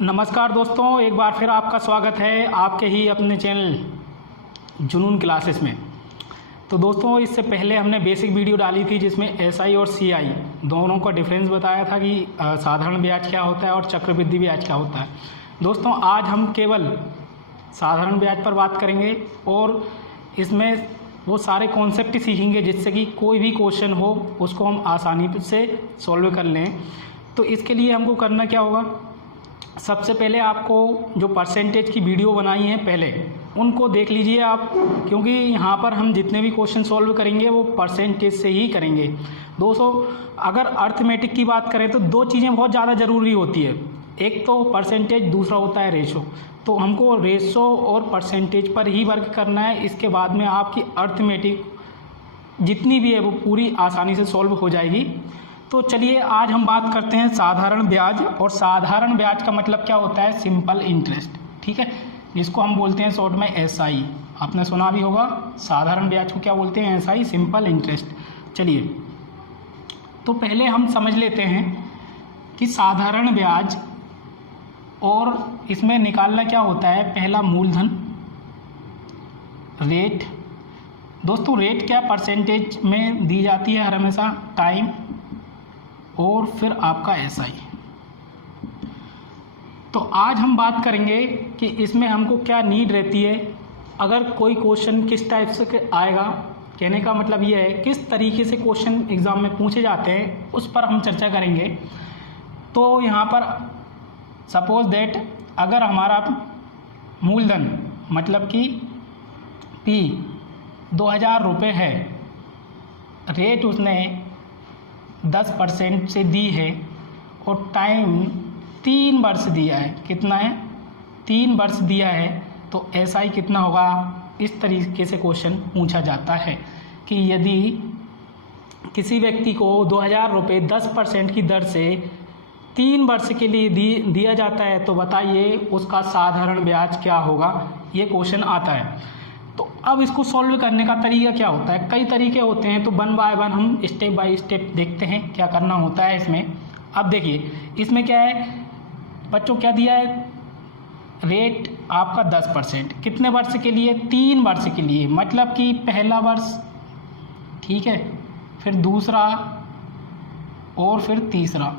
नमस्कार दोस्तों, एक बार फिर आपका स्वागत है आपके ही अपने चैनल जुनून क्लासेस में। तो दोस्तों, इससे पहले हमने बेसिक वीडियो डाली थी जिसमें एसआई और सीआई दोनों का डिफरेंस बताया था कि साधारण ब्याज क्या होता है और चक्रवृद्धि ब्याज क्या होता है। दोस्तों, आज हम केवल साधारण ब्याज पर बात करेंगे और इसमें वो सारे कॉन्सेप्ट सीखेंगे जिससे कि कोई भी क्वेश्चन हो उसको हम आसानी से सॉल्व कर लें। तो इसके लिए हमको करना क्या होगा, सबसे पहले आपको जो परसेंटेज की वीडियो बनाई है पहले उनको देख लीजिए आप, क्योंकि यहाँ पर हम जितने भी क्वेश्चन सॉल्व करेंगे वो परसेंटेज से ही करेंगे। दोस्तों, अगर अर्थमेटिक की बात करें तो दो चीज़ें बहुत ज़्यादा ज़रूरी होती है, एक तो परसेंटेज, दूसरा होता है रेशो। तो हमको रेशो और परसेंटेज पर ही वर्क करना है। इसके बाद में आपकी अर्थमेटिक जितनी भी है वो पूरी आसानी से सॉल्व हो जाएगी। तो चलिए आज हम बात करते हैं साधारण ब्याज। और साधारण ब्याज का मतलब क्या होता है, सिंपल इंटरेस्ट, ठीक है, जिसको हम बोलते हैं शॉर्ट में एसआई। आपने सुना भी होगा साधारण ब्याज को क्या बोलते हैं, एसआई, सिंपल इंटरेस्ट। चलिए तो पहले हम समझ लेते हैं कि साधारण ब्याज और इसमें निकालना क्या होता है। पहला मूलधन, रेट। दोस्तों, रेट क्या परसेंटेज में दी जाती है हर हमेशा, टाइम, और फिर आपका एसआई। तो आज हम बात करेंगे कि इसमें हमको क्या नीड रहती है, अगर कोई क्वेश्चन किस टाइप से आएगा। कहने का मतलब ये है किस तरीके से क्वेश्चन एग्ज़ाम में पूछे जाते हैं उस पर हम चर्चा करेंगे। तो यहाँ पर सपोज दैट अगर हमारा मूलधन मतलब कि P 2000 रुपये है, रेट उसने 10% से दी है और टाइम 3 वर्ष दिया है। कितना है, 3 वर्ष दिया है। तो एसआई कितना होगा, इस तरीके से क्वेश्चन पूछा जाता है कि यदि किसी व्यक्ति को 2000 रुपये 10% की दर से 3 वर्ष के लिए दिया जाता है तो बताइए उसका साधारण ब्याज क्या होगा। ये क्वेश्चन आता है। तो अब इसको सॉल्व करने का तरीका क्या होता है, कई तरीके होते हैं। तो वन बाय वन हम स्टेप बाय स्टेप देखते हैं क्या करना होता है इसमें। अब देखिए इसमें क्या है बच्चों, क्या दिया है, रेट आपका 10%, कितने वर्ष के लिए, 3 वर्ष के लिए, मतलब कि पहला वर्ष, ठीक है, फिर दूसरा और फिर तीसरा।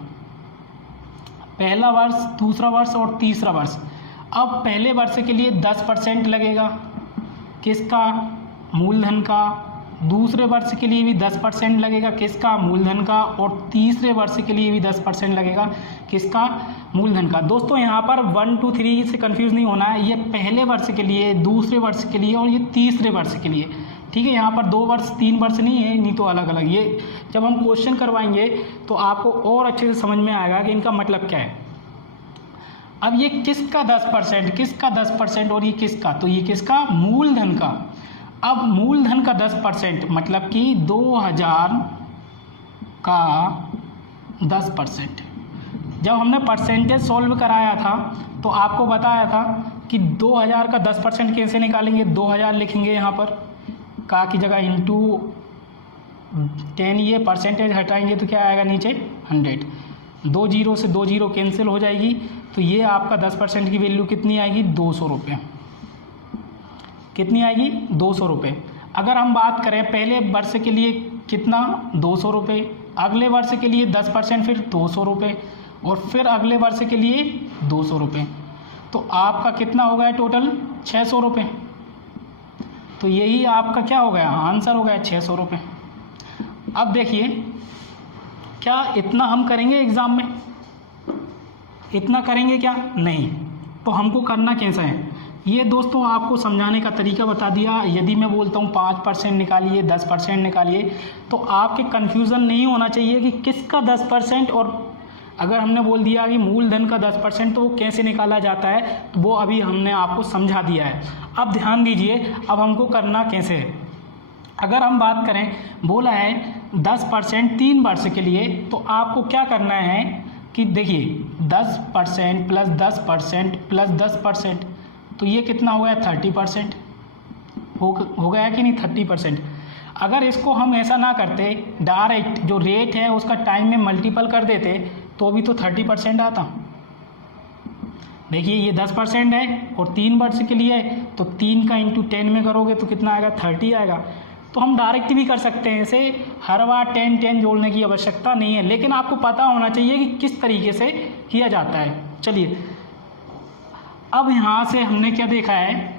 पहला वर्ष, दूसरा वर्ष और तीसरा वर्ष। अब पहले वर्ष के लिए 10% लगेगा, किसका, मूलधन का। दूसरे वर्ष के लिए भी 10% लगेगा, किसका, मूलधन का। और तीसरे वर्ष के लिए भी 10% लगेगा, किसका, मूलधन का। दोस्तों, यहाँ पर 1 2 3 से कंफ्यूज नहीं होना है। ये पहले वर्ष के लिए, दूसरे वर्ष के लिए और ये तीसरे वर्ष के लिए, ठीक है। यहाँ पर 2 वर्ष 3 वर्ष नहीं है, नहीं तो अलग अलग। ये जब हम क्वेश्चन करवाएंगे तो आपको और अच्छे से समझ में आएगा कि इनका मतलब क्या है। अब ये किसका 10%, किसका 10% और ये किसका, तो ये किसका, मूलधन का। अब मूलधन का 10% मतलब कि 2000 का 10%। जब हमने परसेंटेज सॉल्व कराया था तो आपको बताया था कि 2000 का 10% कैसे निकालेंगे। 2000 लिखेंगे यहाँ पर, का की जगह इंटू 10, ये परसेंटेज हटाएंगे तो क्या आएगा नीचे, 100। 2 जीरो से 2 जीरो कैंसिल हो जाएगी, तो ये आपका 10% की वैल्यू कितनी आएगी, 200 रुपये। कितनी आएगी, 200 रुपये। अगर हम बात करें पहले वर्ष के लिए कितना, 200 रुपये, अगले वर्ष के लिए 10% फिर 200 रुपये, और फिर अगले वर्ष के लिए 200 रुपये। तो आपका कितना हो गया टोटल, 600 रुपये। तो यही आपका क्या हो गया, आंसर हो गया 600 रुपये। अब देखिए, क्या इतना हम करेंगे एग्ज़ाम में, इतना करेंगे क्या, नहीं। तो हमको करना कैसा है, ये दोस्तों आपको समझाने का तरीका बता दिया। यदि मैं बोलता हूँ 5% निकालिए, 10% निकालिए, तो आपके कन्फ्यूज़न नहीं होना चाहिए कि किसका 10%। और अगर हमने बोल दिया कि मूलधन का 10% तो वो कैसे निकाला जाता है, तो वो अभी हमने आपको समझा दिया है। अब ध्यान दीजिए, अब हमको करना कैसे है। अगर हम बात करें, बोला है 10% 3 वर्ष के लिए, तो आपको क्या करना है कि देखिए 10% प्लस 10% प्लस 10%, तो ये कितना हो गया, 30% हो गया कि नहीं, 30%। अगर इसको हम ऐसा ना करते, डायरेक्ट जो रेट है उसका टाइम में मल्टीपल कर देते, तो भी तो 30% आता। देखिए ये 10% है और 3 वर्ष के लिए है, तो 3 का इंटू 10 में करोगे तो कितना आएगा, 30 आएगा। तो हम डायरेक्ट भी कर सकते हैं इसे, हर बार 10 जोड़ने की आवश्यकता नहीं है, लेकिन आपको पता होना चाहिए कि किस तरीके से किया जाता है। चलिए अब यहाँ से हमने क्या देखा है,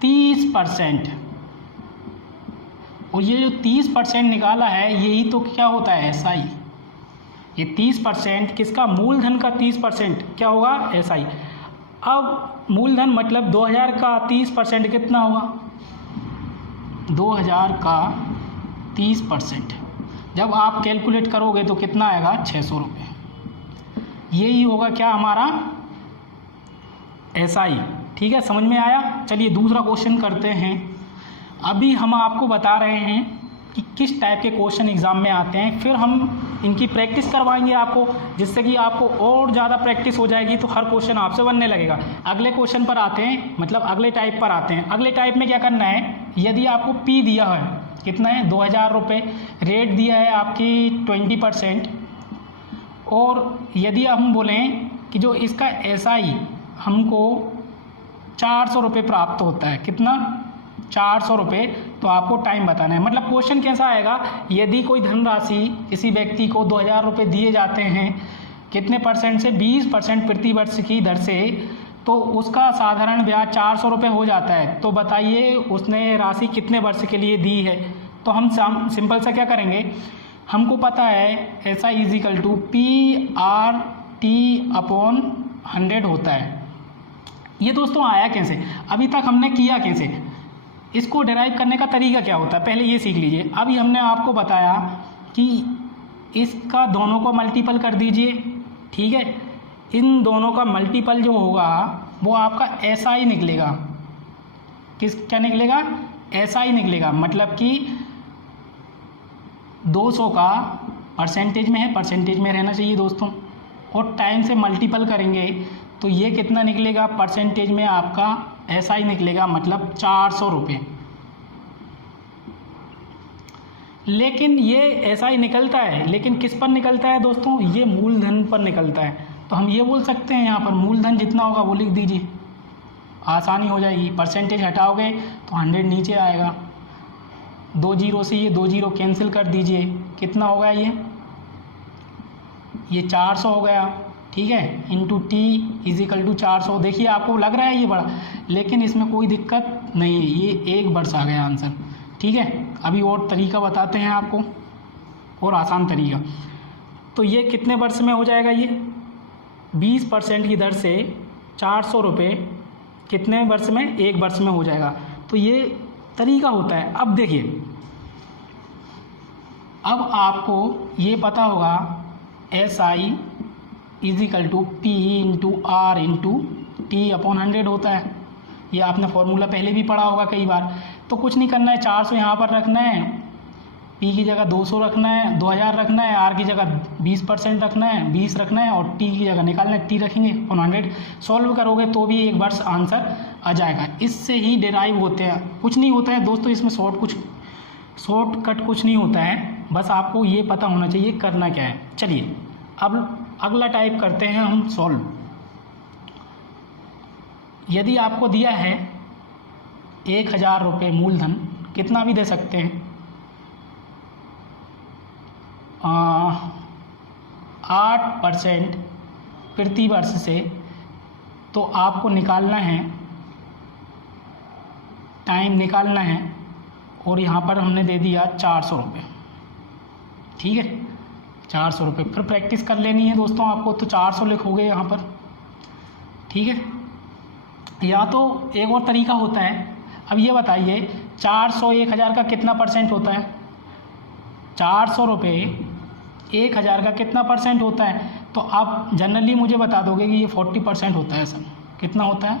30%, और ये जो 30% निकाला है यही तो क्या होता है, एसआई। ये 30% किसका, मूलधन का 30% क्या होगा, एसआई। अब मूलधन मतलब 2000 का 30% कितना होगा, 2000 का 30% जब आप कैलकुलेट करोगे तो कितना आएगा, 600 रुपये। यही होगा क्या हमारा एसआई। ठीक है, समझ में आया। चलिए दूसरा क्वेश्चन करते हैं। अभी हम आपको बता रहे हैं कि किस टाइप के क्वेश्चन एग्ज़ाम में आते हैं, फिर हम इनकी प्रैक्टिस करवाएंगे आपको, जिससे कि आपको और ज़्यादा प्रैक्टिस हो जाएगी तो हर क्वेश्चन आपसे बनने लगेगा। अगले क्वेश्चन पर आते हैं, मतलब अगले टाइप पर आते हैं। अगले टाइप में क्या करना है, यदि आपको पी दिया है, कितना है, 2000 रुपये, रेट दिया है आपकी 20%, और यदि हम बोलें कि जो इसका एसआई हमको 400 रुपये प्राप्त होता है, कितना, 400 रुपये, तो आपको टाइम बताना है। मतलब क्वेश्चन कैसा आएगा, यदि कोई धनराशि किसी व्यक्ति को 2000 रुपये दिए जाते हैं, कितने परसेंट से, 20% प्रति वर्ष की दर से, तो उसका साधारण ब्याज 400 रुपये हो जाता है। तो बताइए उसने राशि कितने वर्ष के लिए दी है। तो हम सिंपल सा क्या करेंगे, हमको पता है ऐसा इजिकल टू PRT/100 होता है। ये दोस्तों आया कैसे, अभी तक हमने किया कैसे, इसको डिराइव करने का तरीका क्या होता है, पहले ये सीख लीजिए। अभी हमने आपको बताया कि इसका दोनों को मल्टीपल कर दीजिए, ठीक है। इन दोनों का मल्टीपल जो होगा वो आपका एसआई निकलेगा। क्या निकलेगा, एसआई निकलेगा। मतलब कि 200 का परसेंटेज में है, परसेंटेज में रहना चाहिए दोस्तों, और टाइम से मल्टीपल करेंगे तो ये कितना निकलेगा, परसेंटेज में आपका एसआई निकलेगा, मतलब 400 रुपये। लेकिन ये एसआई निकलता है, लेकिन किस पर निकलता है दोस्तों, ये मूलधन पर निकलता है। तो हम ये बोल सकते हैं यहाँ पर मूलधन जितना होगा वो लिख दीजिए, आसानी हो जाएगी। परसेंटेज हटाओगे तो 100 नीचे आएगा, 2 जीरो से ये 2 जीरो कैंसिल कर दीजिए, कितना होगा ये 400 हो गया, ठीक है, इंटू टी इजिकल टू 400। देखिए आपको लग रहा है ये बड़ा, लेकिन इसमें कोई दिक्कत नहीं है, ये 1 वर्ष आ गया आंसर, ठीक है। अभी और तरीका बताते हैं आपको, और आसान तरीका। तो ये कितने वर्ष में हो जाएगा, ये 20% की दर से 400 रुपये कितने वर्ष में, 1 वर्ष में हो जाएगा। तो ये तरीका होता है। अब देखिए, अब आपको ये पता होगा SI is equal to P into R into T/100 होता है। ये आपने फॉर्मूला पहले भी पढ़ा होगा कई बार। तो कुछ नहीं करना है, 400 यहाँ पर रखना है, पी की जगह 200 रखना है, 2000 रखना है, आर की जगह 20% रखना है, 20 रखना है, और टी की जगह निकालना है, टी रखेंगे 100। सॉल्व करोगे तो भी 1 वर्ष आंसर आ जाएगा। इससे ही डिराइव होते हैं, कुछ नहीं होता है दोस्तों इसमें, शॉर्टकट कुछ नहीं होता है, बस आपको ये पता होना चाहिए करना क्या है। चलिए अब अगला टाइप करते हैं हम सॉल्व। यदि आपको दिया है 1000 रुपये मूलधन, कितना भी दे सकते हैं, 8% प्रति वर्ष से, तो आपको निकालना है, टाइम निकालना है, और यहाँ पर हमने दे दिया 400 रुपये, ठीक है, 400 रुपये। फिर प्रैक्टिस कर लेनी है दोस्तों आपको, तो 400 लिखोगे यहाँ पर, ठीक है। या तो एक और तरीका होता है, अब ये बताइए 400 1000 का कितना परसेंट होता है, 400 रुपये 1000 का कितना परसेंट होता है। तो आप जनरली मुझे बता दोगे कि ये 40% होता है सर, कितना होता है,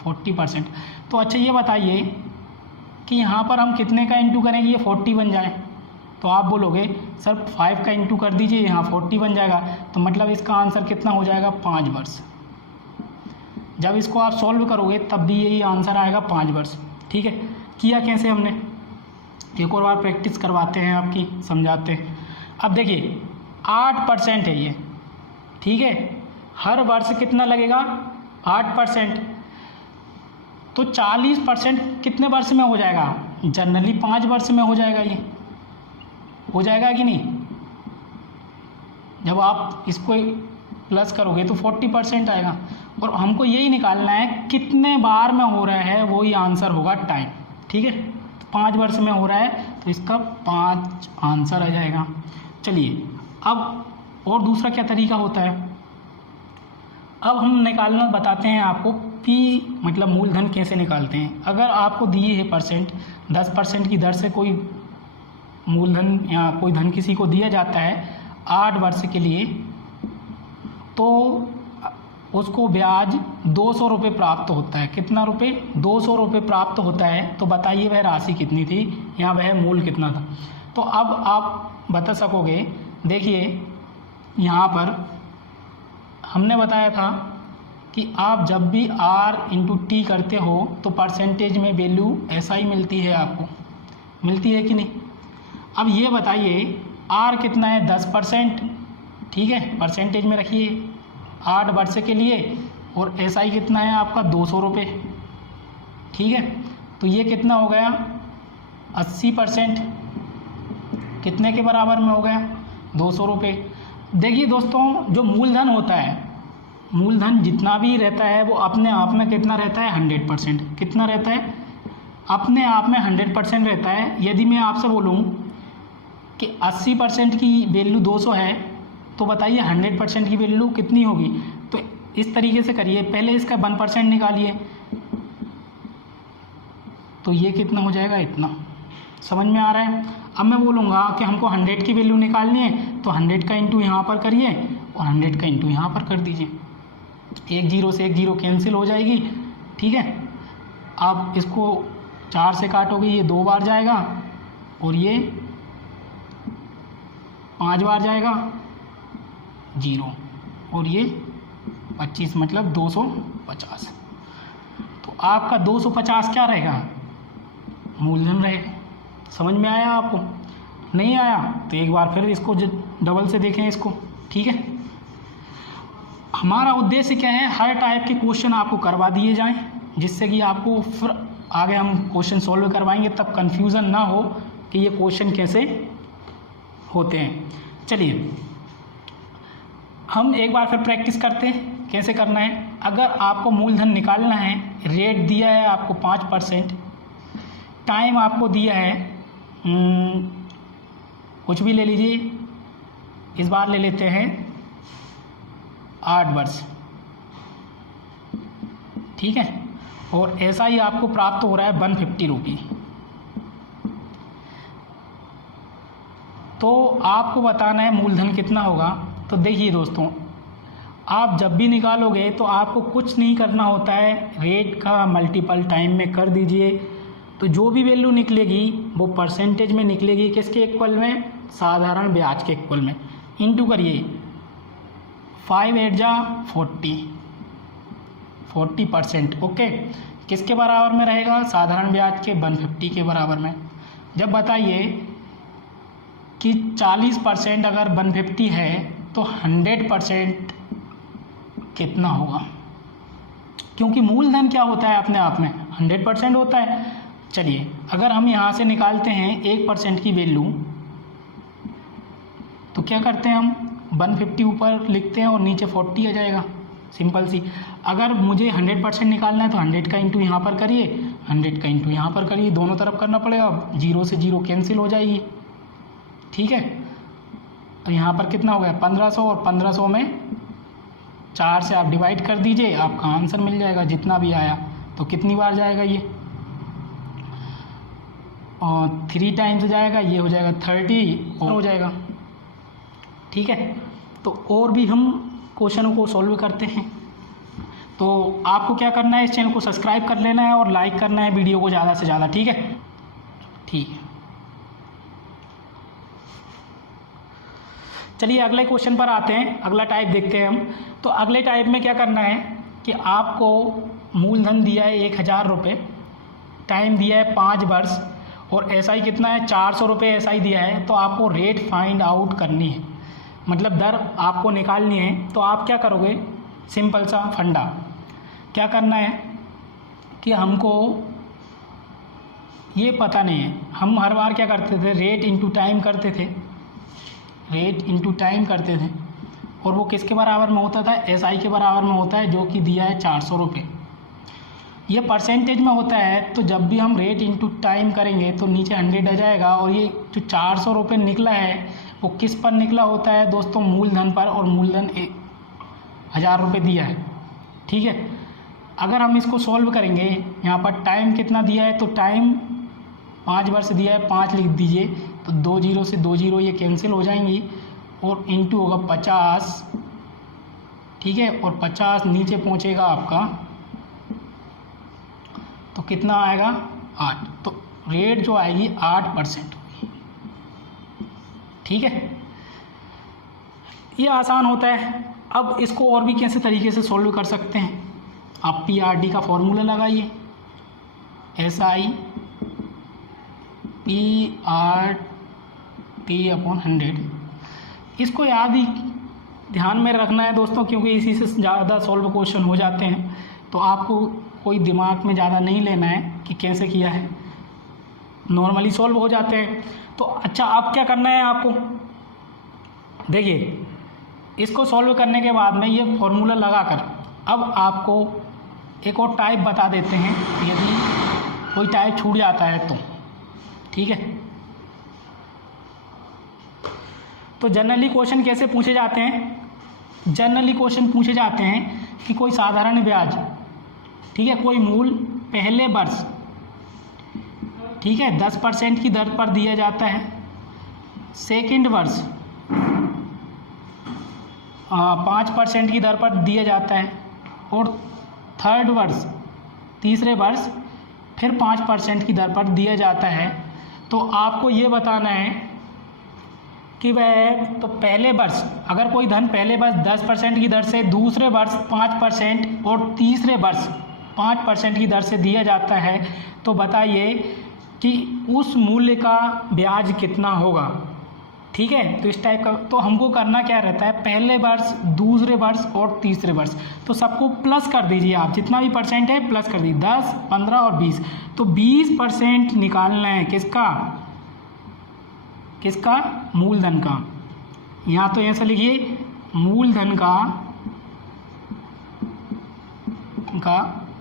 40%। तो अच्छा ये बताइए कि यहाँ पर हम कितने का इंटू करेंगे ये 40 बन जाए। तो आप बोलोगे सर 5 का इंटू कर दीजिए, यहाँ 40 बन जाएगा, तो मतलब इसका आंसर कितना हो जाएगा, 5 वर्ष। जब इसको आप सॉल्व करोगे तब भी यही आंसर आएगा, 5 वर्ष, ठीक है। किया कैसे हमने, एक और बार प्रैक्टिस करवाते हैं आपकी, समझाते हैं। अब देखिए 8% है ये, ठीक है, हर वर्ष कितना लगेगा 8%, तो 40% कितने वर्ष में हो जाएगा? जनरली 5 वर्ष में हो जाएगा। ये हो जाएगा कि नहीं? जब आप इसको प्लस करोगे तो 40% आएगा, और हमको यही निकालना है कितने बार में हो रहा है, वही आंसर होगा टाइम। ठीक है, 5 वर्ष में हो रहा है तो इसका 5 आंसर आ जाएगा। चलिए अब और दूसरा क्या तरीका होता है, अब हम निकालना बताते हैं आपको पी मतलब मूलधन कैसे निकालते हैं। अगर आपको दिए है परसेंट, 10% की दर से कोई मूलधन या कोई धन किसी को दिया जाता है 8 वर्ष के लिए, तो उसको ब्याज 200 रुपये प्राप्त होता है। कितना रुपये? 200 रुपये प्राप्त होता है। तो बताइए वह राशि कितनी थी या वह मूल कितना था? तो अब आप बता सकोगे। देखिए यहाँ पर हमने बताया था कि आप जब भी R इंटू टी करते हो तो परसेंटेज में वैल्यू ऐसा ही मिलती है, आपको मिलती है कि नहीं? अब ये बताइए R कितना है? 10%। ठीक है, परसेंटेज में रखिए 8 वर्ष के लिए, और SI कितना है आपका? 200 रुपये। ठीक है, तो ये कितना हो गया? 80%। कितने के बराबर में हो गया? 200 रुपये। देखिए दोस्तों, जो मूलधन होता है, मूलधन जितना भी रहता है वो अपने आप में कितना रहता है? 100%। कितना रहता है? अपने आप में 100% रहता है। यदि मैं आपसे बोलूँ कि 80% की वैल्यू 200 है, तो बताइए 100% की वैल्यू कितनी होगी? तो इस तरीके से करिए, पहले इसका 1% निकालिए, तो ये कितना हो जाएगा? इतना। समझ में आ रहा है? अब मैं बोलूँगा कि हमको 100 की वैल्यू निकालनी है, तो 100 का इंटू यहाँ पर करिए और 100 का इंटू यहाँ पर कर दीजिए। एक जीरो से एक जीरो कैंसिल हो जाएगी। ठीक है, आप इसको 4 से काटोगे, ये 2 बार जाएगा और ये 5 बार जाएगा 0, और ये 25 मतलब 250। तो आपका 250 क्या रहेगा? मूलधन रहेगा। समझ में आया आपको? नहीं आया तो एक बार फिर इसको डबल से देखें इसको। ठीक है, हमारा उद्देश्य क्या है? हर टाइप के क्वेश्चन आपको करवा दिए जाएं, जिससे कि आपको फिर आगे हम क्वेश्चन सॉल्व करवाएंगे तब कंफ्यूजन ना हो कि ये क्वेश्चन कैसे होते हैं। चलिए हम एक बार फिर प्रैक्टिस करते हैं कैसे करना है। अगर आपको मूलधन निकालना है, रेट दिया है आपको 5%, टाइम आपको दिया है कुछ भी ले लीजिए, इस बार ले लेते हैं 8 वर्ष। ठीक है, और ऐसा ही आपको प्राप्त हो रहा है 150 रुपये। तो आपको बताना है मूलधन कितना होगा। तो देखिए दोस्तों, आप जब भी निकालोगे तो आपको कुछ नहीं करना होता है, रेट का मल्टीपल टाइम में कर दीजिए, तो जो भी वैल्यू निकलेगी वो परसेंटेज में निकलेगी। किसके इक्वल में? साधारण ब्याज के इक्वल में। इंटू करिए 5 8 जा 40%। ओके, किसके बराबर में रहेगा? साधारण ब्याज के 150 के बराबर में। जब बताइए कि 40% अगर 150 है तो 100% कितना होगा? क्योंकि मूलधन क्या होता है अपने आप में? 100% होता है। चलिए अगर हम यहाँ से निकालते हैं 1% की वैल्यू, तो क्या करते हैं हम? 150 ऊपर लिखते हैं और नीचे 40 आ जाएगा, सिंपल सी। अगर मुझे 100% निकालना है तो 100 का इंटू यहाँ पर करिए, 100 का इंटू यहाँ पर करिए, दोनों तरफ करना पड़ेगा। 0 से 0 कैंसिल हो जाएगी। ठीक है, तो यहाँ पर कितना हो गया? 1500, और 1500 में 4 से आप डिवाइड कर दीजिए, आपका आंसर मिल जाएगा जितना भी आया। तो कितनी बार जाएगा ये? और 3 टाइम्स जाएगा, ये हो जाएगा 30 और हो जाएगा। ठीक है, तो और भी हम क्वेश्चनों को सॉल्व करते हैं। तो आपको क्या करना है? इस चैनल को सब्सक्राइब कर लेना है और लाइक करना है वीडियो को ज़्यादा से ज़्यादा। ठीक है, ठीक है। चलिए अगले क्वेश्चन पर आते हैं, अगला टाइप देखते हैं हम। तो अगले टाइप में क्या करना है कि आपको मूलधन दिया है 1000 रुपये, टाइम दिया है 5 वर्ष, और SI कितना है? 400 रुपये SI दिया है। तो आपको रेट फाइंड आउट करनी है, मतलब दर आपको निकालनी है। तो आप क्या करोगे? सिंपल सा फंडा। क्या करना है कि हमको ये पता नहीं है, हम हर बार क्या करते थे, रेट इनटू टाइम करते थे, रेट इनटू टाइम करते थे, और वो किसके बराबर में होता था, एसआई के बराबर में होता है, जो कि दिया है 400 रुपये। ये परसेंटेज में होता है, तो जब भी हम रेट इनटू टाइम करेंगे तो नीचे 100 आ जाएगा, और ये जो 400 रुपये निकला है वो किस पर निकला होता है दोस्तों, मूलधन पर, और मूलधन 1000 रुपये दिया है। ठीक है, अगर हम इसको सॉल्व करेंगे, यहाँ पर टाइम कितना दिया है, तो टाइम 5 वर्ष दिया है, 5 लिख दीजिए, तो 2 जीरो से 2 जीरो ये कैंसिल हो जाएंगी, और इंटू होगा 50। ठीक है, और 50 नीचे पहुँचेगा आपका, तो कितना आएगा 8, तो रेट जो आएगी 8% होगी। ठीक है, ये आसान होता है। अब इसको और भी कैसे तरीके से सॉल्व कर सकते हैं, आप PRD का फॉर्मूला लगाइए, SI PRT/100। इसको याद ही ध्यान में रखना है दोस्तों, क्योंकि इसी से ज़्यादा सॉल्व क्वेश्चन हो जाते हैं, तो आपको कोई दिमाग में ज़्यादा नहीं लेना है कि कैसे किया है, नॉर्मली सॉल्व हो जाते हैं। तो अच्छा, अब क्या करना है आपको, देखिए इसको सॉल्व करने के बाद में ये फॉर्मूला लगाकर अब आपको एक और टाइप बता देते हैं, यदि कोई टाइप छूट जाता है तो। ठीक है, तो जनरली क्वेश्चन कैसे पूछे जाते हैं, जनरली क्वेश्चन पूछे जाते हैं कि कोई साधारण ब्याज, ठीक है, कोई मूल पहले वर्ष, ठीक है, 10% की दर पर दिया जाता है, सेकंड वर्ष 5% की दर पर दिया जाता है, और थर्ड वर्ष, तीसरे वर्ष फिर 5% की दर पर दिया जाता है। तो आपको ये बताना है कि वह तो पहले वर्ष, अगर कोई धन पहले वर्ष 10% की दर से, दूसरे वर्ष 5% और तीसरे वर्ष 5% की दर से दिया जाता है, तो बताइए कि उस मूल्य का ब्याज कितना होगा। ठीक है, तो इस टाइप का, तो हमको करना क्या रहता है, पहले वर्ष, दूसरे वर्ष और तीसरे वर्ष, तो सबको प्लस कर दीजिए आप, जितना भी परसेंट है प्लस कर दीजिए, 10, 15 और 20, तो 20% निकालना है किसका, किसका, मूलधन का। यहाँ तो ऐसा लिखिए, मूलधन का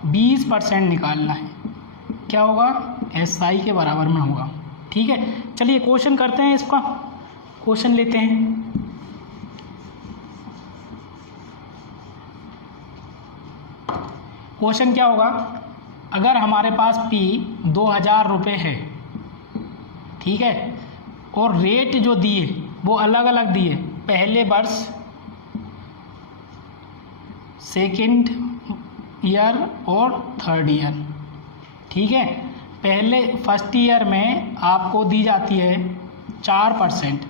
20% निकालना है, क्या होगा, SI के बराबर में होगा। ठीक है, चलिए क्वेश्चन करते हैं, इसका क्वेश्चन लेते हैं। क्वेश्चन क्या होगा, अगर हमारे पास P 2000 रुपये है, ठीक है, और रेट जो दिए वो अलग अलग दिए, पहले वर्ष, सेकंड ईयर और थर्ड ईयर। ठीक है, पहले फर्स्ट ईयर में आपको दी जाती है 4%,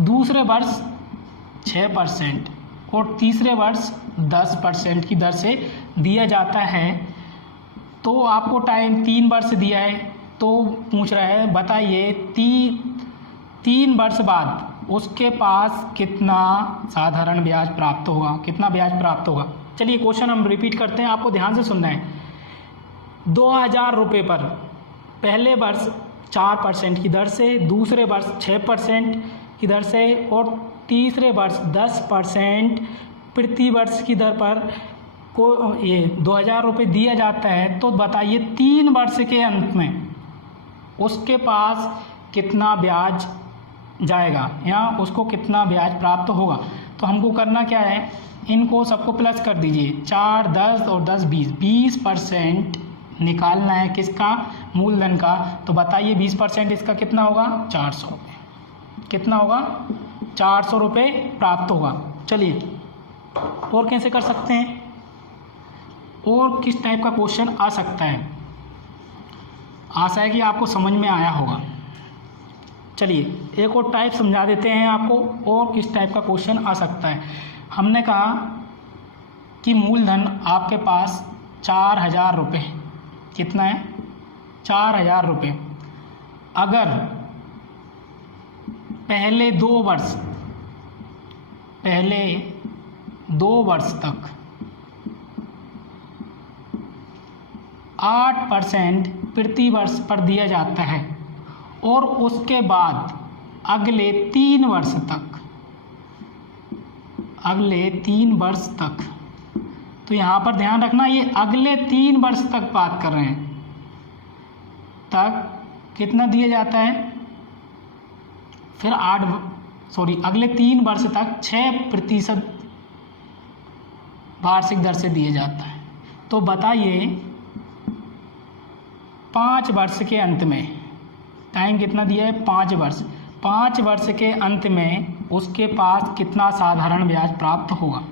दूसरे वर्ष 6% और तीसरे वर्ष 10% की दर से दिया जाता है। तो आपको टाइम 3 वर्ष दिया है, तो पूछ रहा है बताइए 3 वर्ष बाद उसके पास कितना साधारण ब्याज प्राप्त होगा, कितना ब्याज प्राप्त होगा। चलिए क्वेश्चन हम रिपीट करते हैं, आपको ध्यान से सुनना है। 2000 रुपये पर पहले वर्ष 4% की दर से, दूसरे वर्ष 6% की दर से और तीसरे वर्ष 10% प्रति वर्ष की दर पर को ये 2000 रुपये दिया जाता है। तो बताइए 3 वर्ष के अंत में उसके पास कितना ब्याज जाएगा या उसको कितना ब्याज प्राप्त होगा। तो हमको करना क्या है, इनको सबको प्लस कर दीजिए, 4, 10 और 10, 20% निकालना है किसका, मूलधन का। तो बताइए 20% इसका कितना होगा, 400 रुपये। कितना होगा, 400 रुपये प्राप्त होगा। चलिए और कैसे कर सकते हैं, और किस टाइप का क्वेश्चन आ सकता है। आशा है कि आपको समझ में आया होगा। चलिए एक और टाइप समझा देते हैं आपको, और किस टाइप का क्वेश्चन आ सकता है। हमने कहा कि मूलधन आपके पास 4000 रुपये, कितना है, 4000 रुपये। अगर पहले 2 वर्ष, पहले 2 वर्ष तक 8% प्रति वर्ष पर दिया जाता है और उसके बाद अगले 3 वर्ष तक, तो यहाँ पर ध्यान रखना ये अगले 3 वर्ष तक बात कर रहे हैं, तक कितना दिया जाता है, फिर अगले 3 वर्ष तक 6% वार्षिक दर से दिया जाता है। तो बताइए 5 वर्ष के अंत में, टाइम कितना दिया है 5 वर्ष के अंत में उसके पास कितना साधारण ब्याज प्राप्त होगा।